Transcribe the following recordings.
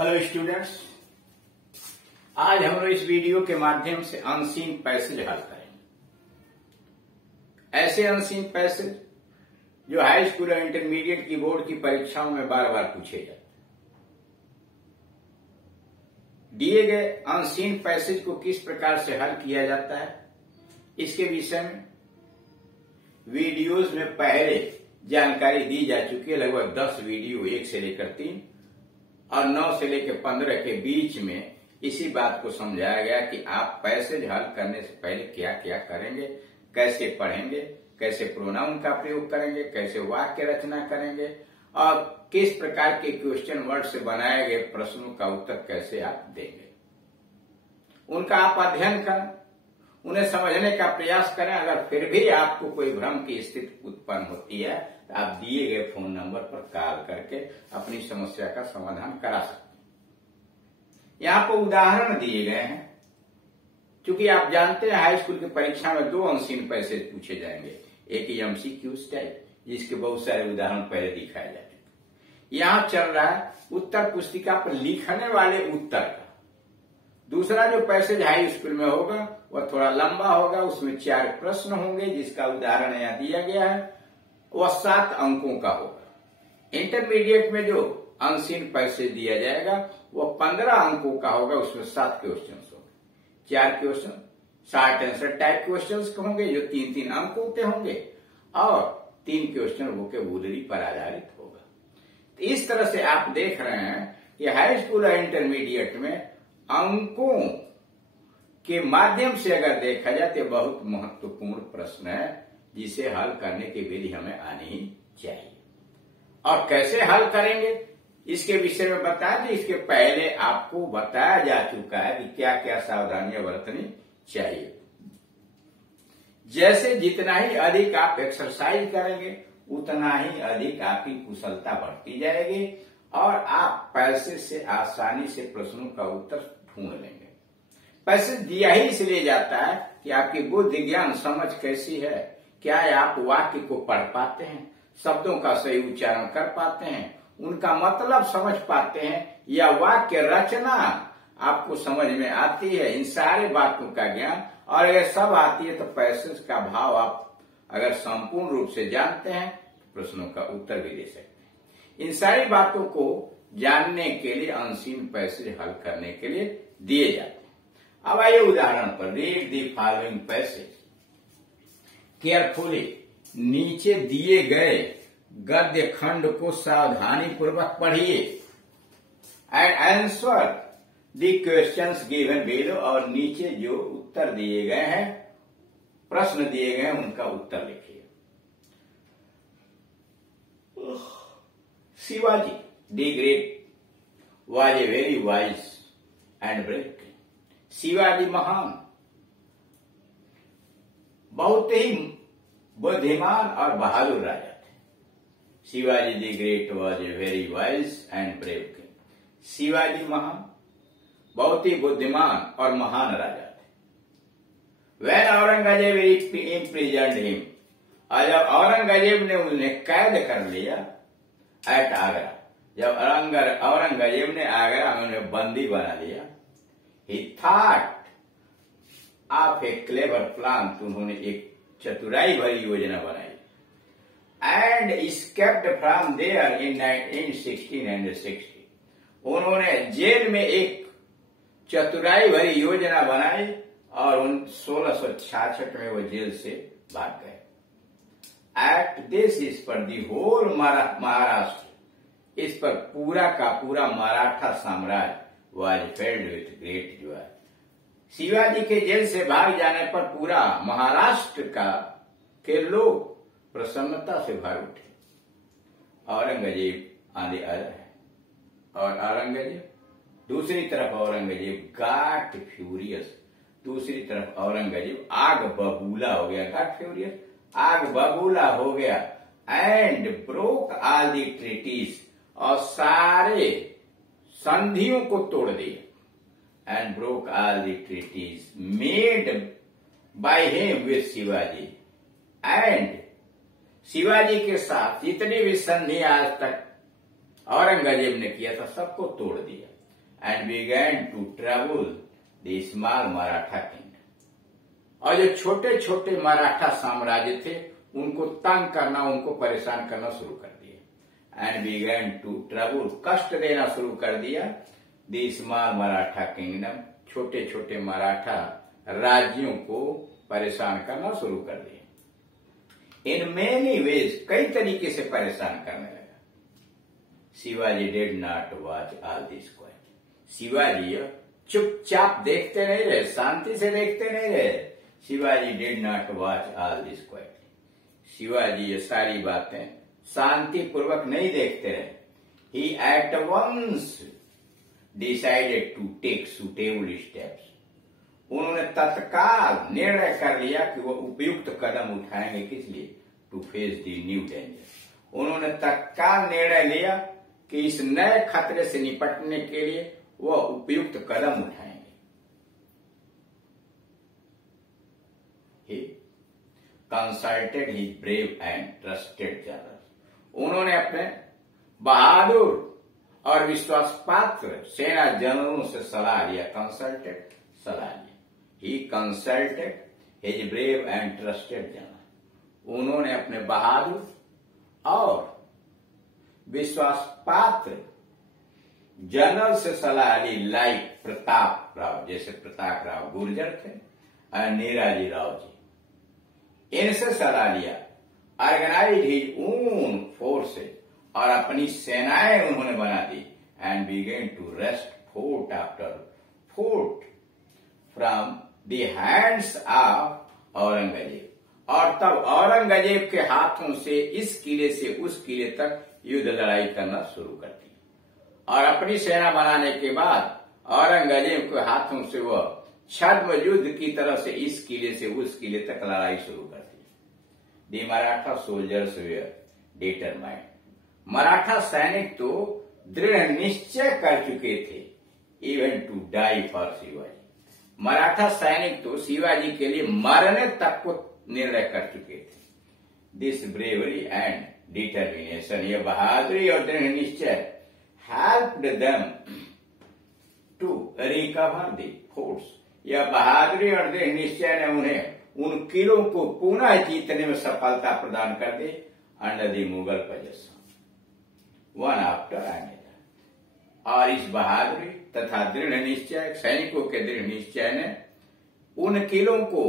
Hello students, आज हम लोग इस वीडियो के माध्यम से अनसीन पैसेज हल करेंगे। ऐसे अनसीन पैसेज जो हाई स्कूल और इंटरमीडिएट की बोर्ड की परीक्षाओं में बार बार पूछे जाते हैं। दिए गए अनसीन पैसेज को किस प्रकार से हल किया जाता है, इसके विषय में वीडियोज में पहले जानकारी दी जा चुकी है। लगभग 10 वीडियो 1 से लेकर 3 और 9 से लेकर 15 के बीच में इसी बात को समझाया गया कि आप पैसेज हल करने से पहले क्या क्या करेंगे, कैसे पढ़ेंगे, कैसे प्रोनाउन का प्रयोग करेंगे, कैसे वाक्य रचना करेंगे और किस प्रकार के क्वेश्चन वर्ड से बनाए गए प्रश्नों का उत्तर कैसे आप देंगे। उनका आप अध्ययन करें, उन्हें समझने का प्रयास करें। अगर फिर भी आपको कोई भ्रम की स्थिति उत्पन्न होती है तो आप दिए गए फोन नंबर पर कॉल करके अपनी समस्या का समाधान करा सकते हैं। यहाँ पर उदाहरण दिए गए हैं। क्योंकि आप जानते हैं हाई स्कूल की परीक्षा में 2 अनसीन पैसेज पूछे जाएंगे, एक एमसीक्यू टाइप जिसके बहुत सारे उदाहरण पहले दिखाए जाएंगे। यहाँ चल रहा है उत्तर पुस्तिका पर लिखने वाले उत्तर का। दूसरा जो पैसेज हाई स्कूल में होगा वह थोड़ा लंबा होगा, उसमें 4 प्रश्न होंगे जिसका उदाहरण यहाँ दिया गया है। वह 7 अंकों का होगा। इंटरमीडिएट में जो अनसीन पैसेज दिया जाएगा वह 15 अंकों का होगा, उसमें 7 क्वेश्चन होंगे। 4 question short answer type question होंगे जो 3-3 अंकों के होंगे और 3 क्वेश्चन वोकैबुलरी पर आधारित होगा। तो इस तरह से आप देख रहे हैं कि हाई स्कूल और इंटरमीडिएट में अंकों के माध्यम से अगर देखा जाए तो बहुत महत्वपूर्ण प्रश्न है जिसे हल करने की विधि हमें आनी ही चाहिए। और कैसे हल करेंगे इसके विषय में बताया तो इसके पहले आपको बताया जा चुका है कि क्या क्या सावधानियां बरतनी चाहिए। जैसे जितना ही अधिक आप एक्सरसाइज करेंगे उतना ही अधिक आपकी कुशलता बढ़ती जाएगी और आप पैसे से आसानी से प्रश्नों का उत्तर ढूंढ लेंगे। पैसे दिया ही इसलिए जाता है कि आपकी बुद्धि ज्ञान समझ कैसी है, क्या आप वाक्य को पढ़ पाते हैं, शब्दों का सही उच्चारण कर पाते हैं, उनका मतलब समझ पाते हैं या वाक्य रचना आपको समझ में आती है। इन सारे बातों का ज्ञान और अगर सब आती है तो पैसेज का भाव आप अगर संपूर्ण रूप से जानते हैं तो प्रश्नों का उत्तर भी दे सकते हैं। इन सारी बातों को जानने के लिए अनसीन पैसेज हल करने के लिए दिए जाते हैं। अब आइए उदाहरण पर। Read the following passage carefully. नीचे दिए गए गद्य खंड को सावधानी पूर्वक पढ़िए and answer the questions given below. और नीचे जो उत्तर दिए गए हैं, प्रश्न दिए गए हैं, उनका उत्तर लिखिए। Shivaji the great was a very wise and brave king. Shivaji महान, बहुत ही बुद्धिमान और बहादुर राजा थे। Shivaji the great was a very wise and brave king. Shivaji महान, बहुत ही बुद्धिमान और महान राजा थे। When औरंगजेब imprisoned him, और जब औरंगजेब ने उन्हें कैद कर लिया एट आगरा, जब औरंगजेब ने आगरा में उन्हें बंदी बना लिया, he thought of a clever plan, तो उन्होंने एक चतुराई भरी योजना बनाई and escaped from there in 1660. उन्होंने जेल में एक चतुराई भरी योजना बनाई और 1666 में वो जेल से भाग गए। At this is पर the whole महाराष्ट्र, इस पर पूरा का पूरा मराठा साम्राज्य was filled with great joy. Shivaji के जेल से भाग जाने पर पूरा महाराष्ट्र के लोग प्रसन्नता से भर उठे। औरंगजेब ऑन द अदर है, और औरंगजेब दूसरी तरफ औरंगजेब गॉट फ्यूरियस, दूसरी तरफ औरंगजेब आग बबूला हो गया। गॉट फ्यूरियस, आग बबूला हो गया। And broke all the treaties, और सारे संधियों को तोड़ दिया। And broke all the treaties made by him with Shivaji, and Shivaji के साथ जितनी भी संधि आज तक औरंगजेब ने किया था सबको तोड़ दिया। and began to trouble the small Maratha kingdom. और जो छोटे छोटे मराठा साम्राज्य थे उनको तंग करना, उनको परेशान करना शुरू कर दिया। and began to trouble, कष्ट देना शुरू कर दिया the small Maratha kingdom, छोटे छोटे मराठा राज्यों को परेशान करना शुरू कर दिया। इन मेनी वेज, कई तरीके से परेशान करने लगा। Shivaji did not watch all this quiet, Shivaji चुपचाप देखते नहीं रहे, शांति से देखते नहीं रहे। Shivaji did not watch all this quiet, Shivaji ये सारी बातें शांति पूर्वक नहीं देखते रहे। He at once decided to take suitable steps, उन्होंने तत्काल निर्णय कर लिया कि वो उपयुक्त कदम उठाएंगे। किस लिए? To face the new danger, उन्होंने तत्काल निर्णय लिया कि इस नए खतरे से निपटने के लिए वो उपयुक्त कदम उठाएंगे। He consulted his brave and trusted general, उन्होंने अपने बहादुर और विश्वास पात्र सेना जनरलों से सलाह लिया। कंसल्टेड, सलाह लिया। He consulted his brave and trusted general, उन्होंने अपने बहादुर और विश्वास पात्र जनरल से सलाह ली। लाइक प्रताप राव, जैसे प्रताप राव गुर्जर थे और नीराजी राव जी, इनसे सलाह लिया। ऑर्गेनाइज हिज ओन फोर्सेज, और अपनी सेनाएं उन्होंने बना दी। And began to wrest fort after fort from the hands of Aurangzeb, और तब औरंगजेब के हाथों से इस किले से उस किले तक युद्ध लड़ाई करना शुरू कर दी। और अपनी सेना बनाने के बाद औरंगजेब के हाथों से वह छद्म युद्ध की तरफ से इस किले से उस किले तक लड़ाई शुरू कर दी। The Maratha soldiers were determined, Maratha सैनिक तो दृढ़ निश्चय कर चुके थे even to die for Shivaji, Maratha सैनिक तो शिवाजी के लिए मरने तक को निर्णय कर चुके थे। दिस ब्रेवरी एंड डिटर्मिनेशन, यह बहादुरी और दृढ़ निश्चय helped them to recover the forts, यह बहादुरी और दृढ़ निश्चय ने उन्हें उन किलों को पुनः जीतने में सफलता प्रदान कर दी। Under the Mughal possession one after another, और इस बहादुरी तथा दृढ़ निश्चय, सैनिकों के दृढ़ निश्चय ने उन किलों को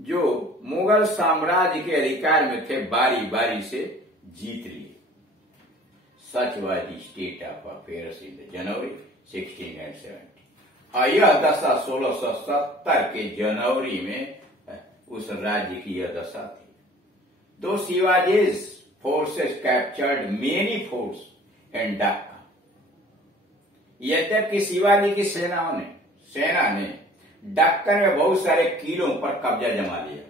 जो मुगल साम्राज्य के अधिकार में थे बारी बारी से जीत लिए। Such was the state of affairs in January 1670, और यह दशा 1670 के जनवरी में उस राज्य की यह दशा थी। Though Shivaji's forces captured many forts and डक्का, यद्यपि शिवाजी की सेना ने डक्कन में बहुत सारे किलों पर कब्जा जमा लिया।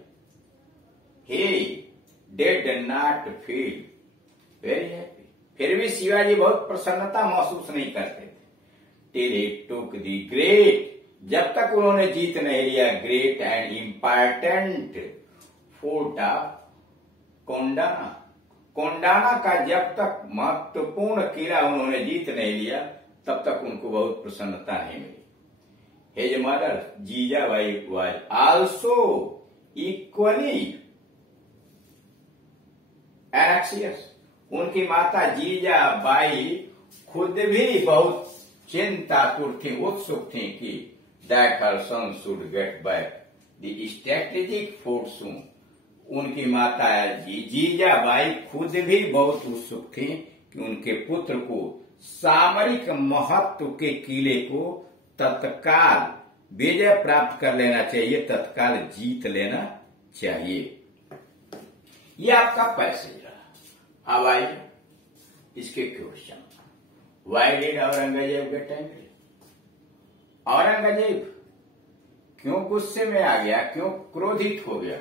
He did not feel very happy, फिर भी शिवाजी बहुत प्रसन्नता महसूस नहीं करते थे। Till he took the great, जब तक उन्होंने जीत नहीं लिया great and important fort of Kondana, Kondana का जब तक महत्वपूर्ण किला उन्होंने जीत नहीं लिया तब तक उनको बहुत प्रसन्नता नहीं मिली। His mother Jijabai was also equally anxious, उनकी माता जीजाबाई खुद भी बहुत चिंतातुर थी, उत्सुक थी कि that her son should get back the strategic fort soon, उनकी माता जीजाबाई खुद भी बहुत उत्सुक थी कि उनके पुत्र को सामरिक महत्व के किले को तत्काल विजय प्राप्त कर लेना चाहिए, तत्काल जीत लेना चाहिए। यह आपका पैसेज रहा। अब आइए इसके question. Why did Aurangzeb get angry, Aurangzeb क्यों गुस्से में आ गया, क्यों क्रोधित हो गया?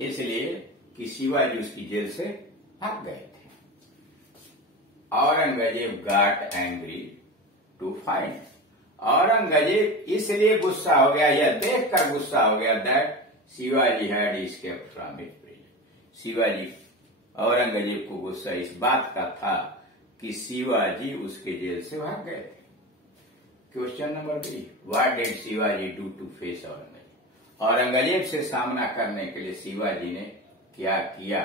इसलिए कि शिवाजी उसकी जेल से भाग गए थे। Aurangzeb got angry to find, Aurangzeb इसलिए गुस्सा हो गया, यह देखकर गुस्सा हो गया that Shivaji had escaped from his prison, Shivaji, Aurangzeb को गुस्सा इस बात का था कि शिवाजी उसके जेल से भाग गए थे। Question number 3, what did Shivaji do to face Aurangzeb? Aurangzeb से सामना करने के लिए शिवाजी ने क्या किया?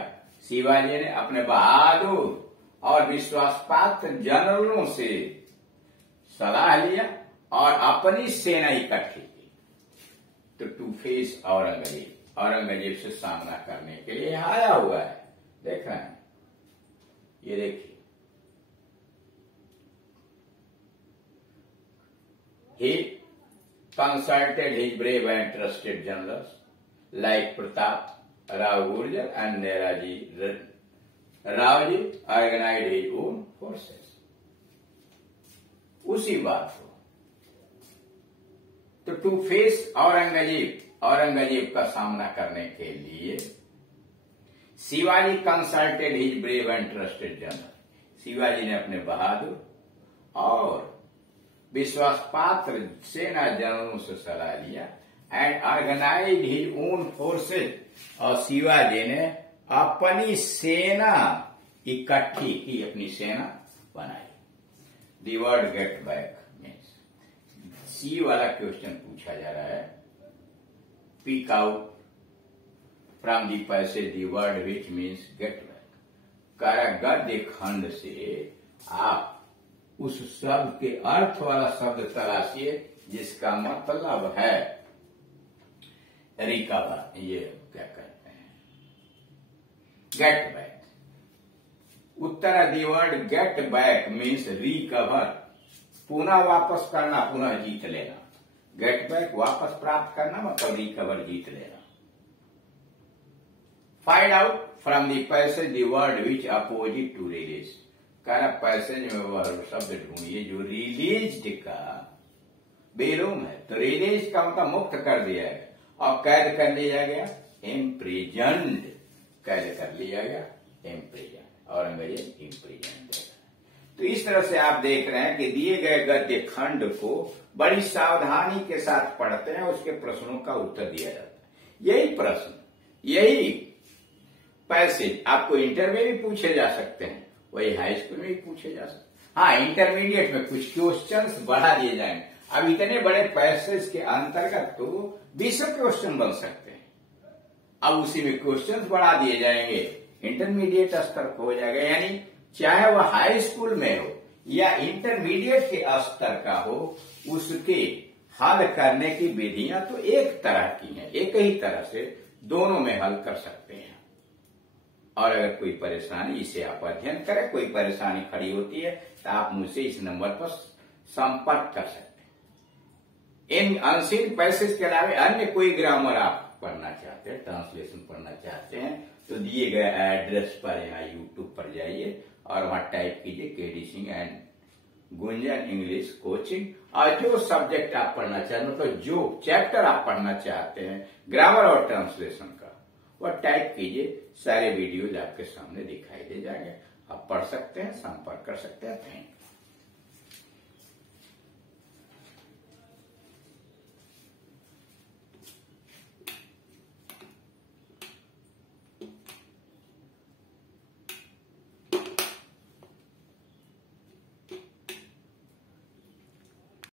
शिवाजी ने अपने बहादुर और विश्वासपात्र जनरलों से सलाह लिया और अपनी सेना इकट्ठी की। तो टू फेस औरंगजेब, औरंगजेब से सामना करने के लिए आया हुआ है। देख रहे हैं, ये देखिए, he consulted his brave and trusted generals like Pratap Rao Gurjar and Neraji Raoji organized his own forces. उसी बात को तो टू फेस औरंगजेब, औरंगजेब का सामना करने के लिए Shivaji consulted his brave and trusted general, Shivaji ने अपने बहादुर और विश्वासपात्र सेना जनरलों से सलाह लिया and organise his own forces, और शिवाजी ने अपनी सेना इकट्ठी की, अपनी सेना बनाई। The word get back means, C वाला क्वेश्चन पूछा जा रहा है, pick out from the passage the word which means get back. गद्य खंड से आप उस शब्द के अर्थ वाला शब्द तलाशिए जिसका मतलब है रिकवर, ये क्या कहते हैं, get back. Uttar the word get back means recover, पुनः वापस करना, पुनः जीत लेना। गेट बैक वापस प्राप्त करना, मतलब रिकवर जीत लेना। Find out from the passage the word which opposite to release. Passage में वह शब्द ढूंढिए जो रिलीज का बेरूम है। तो रिलीज का मतलब मुक्त कर दिया गया, और कैद कर लिया गया, इम्प्रिजन्ड, कैद कर लिया गया, इम्प्रिजन, औरंगजेब इम्प्रिजन्ड। तो इस तरह से आप देख रहे हैं कि दिए गए गद्य खंड को बड़ी सावधानी के साथ पढ़ते हैं, उसके प्रश्नों का उत्तर दिया जाता है। यही प्रश्न, यही पैसेज आपको इंटर में भी पूछे जा सकते हैं, वही हाई स्कूल में भी पूछे जा सकते। हाँ, इंटरमीडिएट में कुछ क्वेश्चंस बढ़ा दिए जाएंगे। अब इतने बड़े पैसेज के अंतर्गत तो 20 क्वेश्चन बन सकते हैं, अब उसी में क्वेश्चंस बढ़ा दिए जाएंगे, इंटरमीडिएट स्तर पर हो जाएगा। यानी चाहे वह हाई स्कूल में हो या इंटरमीडिएट के स्तर का हो, उसके हल करने की विधियां तो एक तरह की हैं, एक ही तरह से दोनों में हल कर सकते हैं। और अगर कोई परेशानी, इसे आप अध्ययन करें, कोई परेशानी खड़ी होती है तो आप मुझसे इस नंबर पर संपर्क कर सकते हैं। इन अनसीन पैसेज के अलावा अन्य कोई ग्रामर आप पढ़ना चाहते हैं, ट्रांसलेशन पढ़ना चाहते हैं, तो दिए गए एड्रेस पर यहाँ यूट्यूब पर जाइए और वहां टाइप कीजिए KD Singh and Gunjan English coaching, और जो सब्जेक्ट आप पढ़ना चाहते हैं, मतलब जो चैप्टर आप पढ़ना चाहते हैं ग्रामर और ट्रांसलेशन का, वह टाइप कीजिए, सारे वीडियोज आपके सामने दिखाई दे जाएंगे, आप पढ़ सकते हैं, संपर्क कर सकते हैं। Thank you.